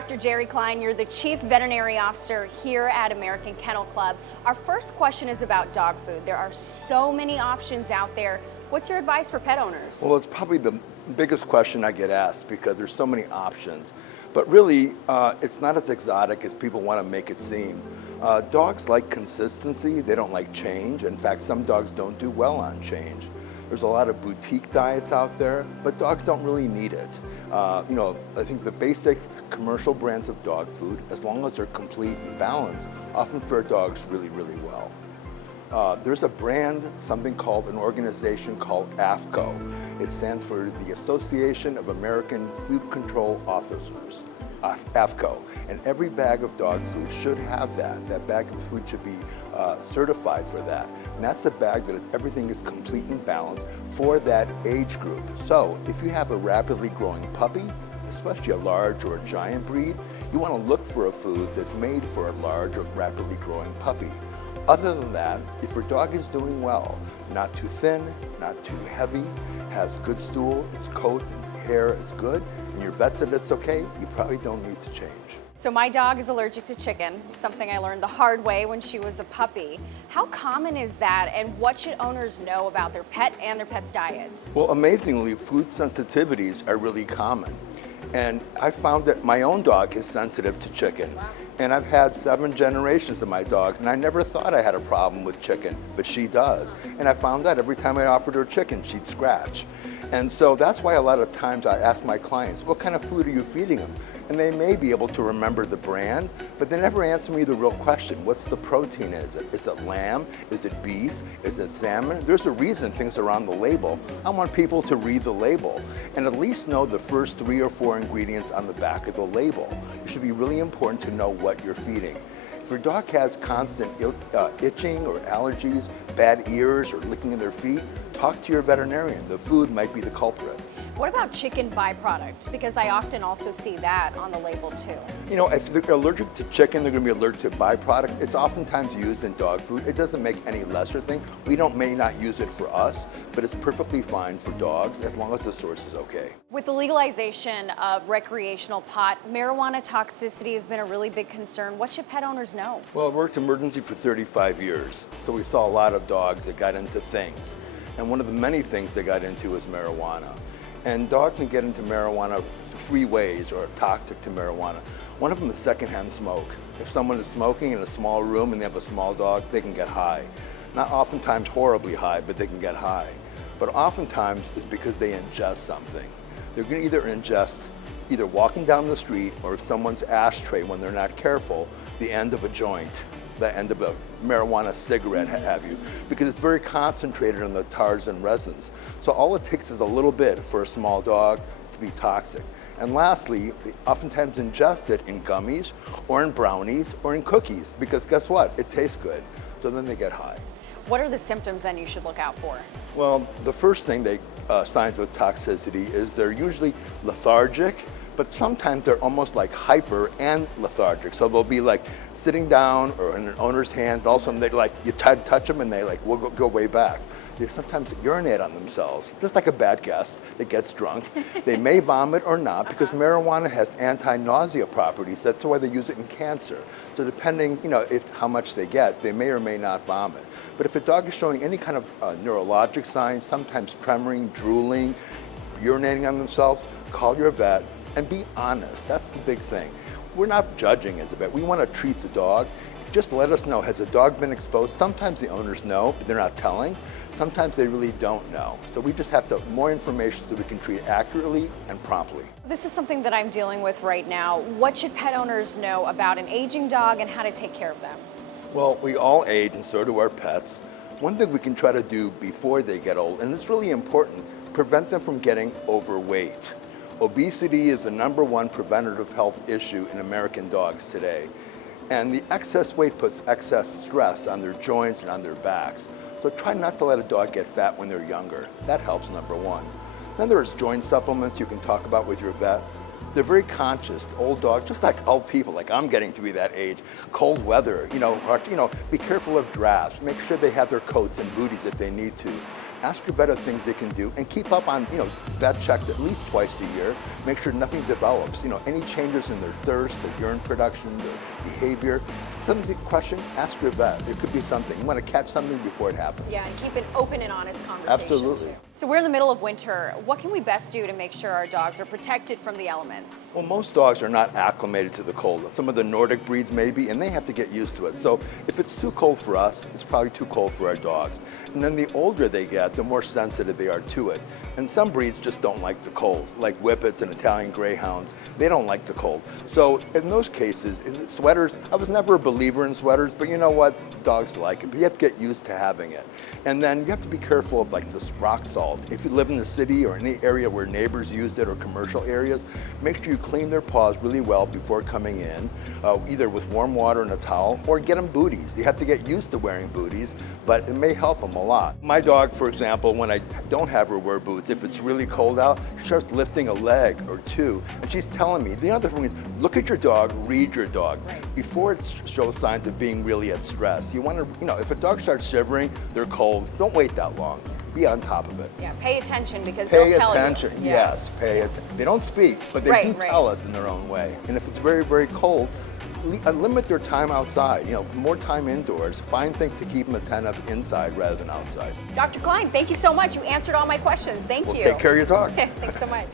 Dr. Jerry Klein, you're the Chief Veterinary Officer here at American Kennel Club. Our first question is about dog food. There are so many options out there. What's your advice for pet owners? Well, it's probably the biggest question I get asked because there's so many options. But really, it's not as exotic as people want to make it seem. Dogs like consistency. They don't like change. In fact, some dogs don't do well on change. There's a lot of boutique diets out there, but dogs don't really need it. I think the basic commercial brands of dog food, as long as they're complete and balanced, often fare dogs really, really well. There's a brand, something called an organization called AFCO. It stands for the Association of American Food Control Officers, AFCO. And every bag of dog food should have that. That bag of food should be certified for that. And that's a bag that everything is complete and balanced for that age group. So if you have a rapidly growing puppy, especially a large or a giant breed, you want to look for a food that's made for a large or rapidly growing puppy. Other than that, if your dog is doing well, not too thin, not too heavy, has good stool, its coat and hair is good, and your vet said it's okay, you probably don't need to change. So my dog is allergic to chicken, something I learned the hard way when she was a puppy. How common is that, and what should owners know about their pet and their pet's diet? Well, amazingly, food sensitivities are really common. And I found that my own dog is sensitive to chicken. Wow. And I've had 7 generations of my dogs, and I never thought I had a problem with chicken, but she does. And I found out every time I offered her chicken, she'd scratch. And so that's why a lot of times I ask my clients, what kind of food are you feeding them? And they may be able to remember the brand, but they never answer me the real question. What's the protein? Is it lamb? Is it beef? Is it salmon? There's a reason things are on the label. I want people to read the label and at least know the first 3 or 4 ingredients on the back of the label. It should be really important to know what you're feeding. If your dog has constant itching or allergies, bad ears, or licking of their feet, talk to your veterinarian. The food might be the culprit. What about chicken byproduct? Because I often also see that on the label too. You know, if they're allergic to chicken, they're going to be allergic to byproduct. It's oftentimes used in dog food. It doesn't make any lesser thing. We may not use it for us, but it's perfectly fine for dogs as long as the source is okay. With the legalization of recreational pot, marijuana toxicity has been a really big concern. What should pet owners know? Well, I worked emergency for 35 years, so we saw a lot of dogs that got into things. And one of the many things they got into was marijuana. And dogs can get into marijuana 3 ways or toxic to marijuana. One of them is secondhand smoke. If someone is smoking in a small room and they have a small dog, they can get high. Not oftentimes horribly high, but they can get high. But oftentimes it's because they ingest something. They're going to either ingest, either walking down the street or if someone's ashtray when they're not careful, the end of a joint, the end of a marijuana cigarette, have you, because it's very concentrated on the tars and resins. So all it takes is a little bit for a small dog to be toxic. And lastly, they oftentimes ingest it in gummies or in brownies or in cookies because guess what? It tastes good. So then they get high. What are the symptoms then you should look out for? Well, the first thing signs with toxicity is they're usually lethargic, but sometimes they're almost like hyper and lethargic. So they'll be like sitting down or in an owner's hand, all of a sudden they you try to touch them and they will go way back. They sometimes urinate on themselves, just like a bad guest that gets drunk. They may vomit or not because marijuana has anti-nausea properties. That's why they use it in cancer. So depending, how much they get, they may or may not vomit. But if a dog is showing any kind of neurologic signs, sometimes tremoring, drooling, urinating on themselves, call your vet and be honest. That's the big thing. We're not judging as a vet. We want to treat the dog. Just let us know, has the dog been exposed? Sometimes the owners know, but they're not telling. Sometimes they really don't know. So we just have to more information so we can treat accurately and promptly. This is something that I'm dealing with right now. What should pet owners know about an aging dog and how to take care of them? Well, we all age and so do our pets. One thing we can try to do before they get old, and it's really important, prevent them from getting overweight. Obesity is the #1 preventative health issue in American dogs today. And the excess weight puts excess stress on their joints and on their backs. So try not to let a dog get fat when they're younger. That helps, #1. Then there's joint supplements you can talk about with your vet. They're very conscious. Old dogs, just like old people, like I'm getting to be that age. Cold weather, be careful of drafts. Make sure they have their coats and booties if they need to. ask your vet of things they can do, and keep up on, vet checks at least twice a year. Make sure nothing develops. Any changes in their thirst, their urine production, their behavior. Something to question, ask your vet. There could be something. You want to catch something before it happens. Yeah, and keep an open and honest conversation. Absolutely. So we're in the middle of winter. What can we best do to make sure our dogs are protected from the elements? Well, most dogs are not acclimated to the cold. Some of the Nordic breeds maybe, and they have to get used to it. So if it's too cold for us, it's probably too cold for our dogs. And then the older they get, the more sensitive they are to it. And some breeds just don't like the cold, like Whippets and Italian Greyhounds. They don't like the cold. So in those cases, in sweaters, I was never a believer in sweaters, but you know what? Dogs like it, but you have to get used to having it. And then you have to be careful of like this rock salt. If you live in the city or any area where neighbors use it or commercial areas, make sure you clean their paws really well before coming in, either with warm water and a towel, or get them booties. They have to get used to wearing booties, but it may help them a lot. My dog, for example, when I don't have her wear boots, if it's really cold out, she starts lifting a leg or two, and she's telling me, the other thing is, look at your dog, read your dog. Right. Before it shows signs of being really at stress, you want to, if a dog starts shivering, they're cold, don't wait that long. Be on top of it. Yeah, pay attention because they'll tell you. Pay attention, yes, pay attention. They don't speak, but they do tell us in their own way. And if it's very, very cold, limit their time outside, more time indoors. Find things to keep them attentive inside rather than outside. Dr. Klein, thank you so much. You answered all my questions. Thank you. Take care of your dog. Okay, thanks so much.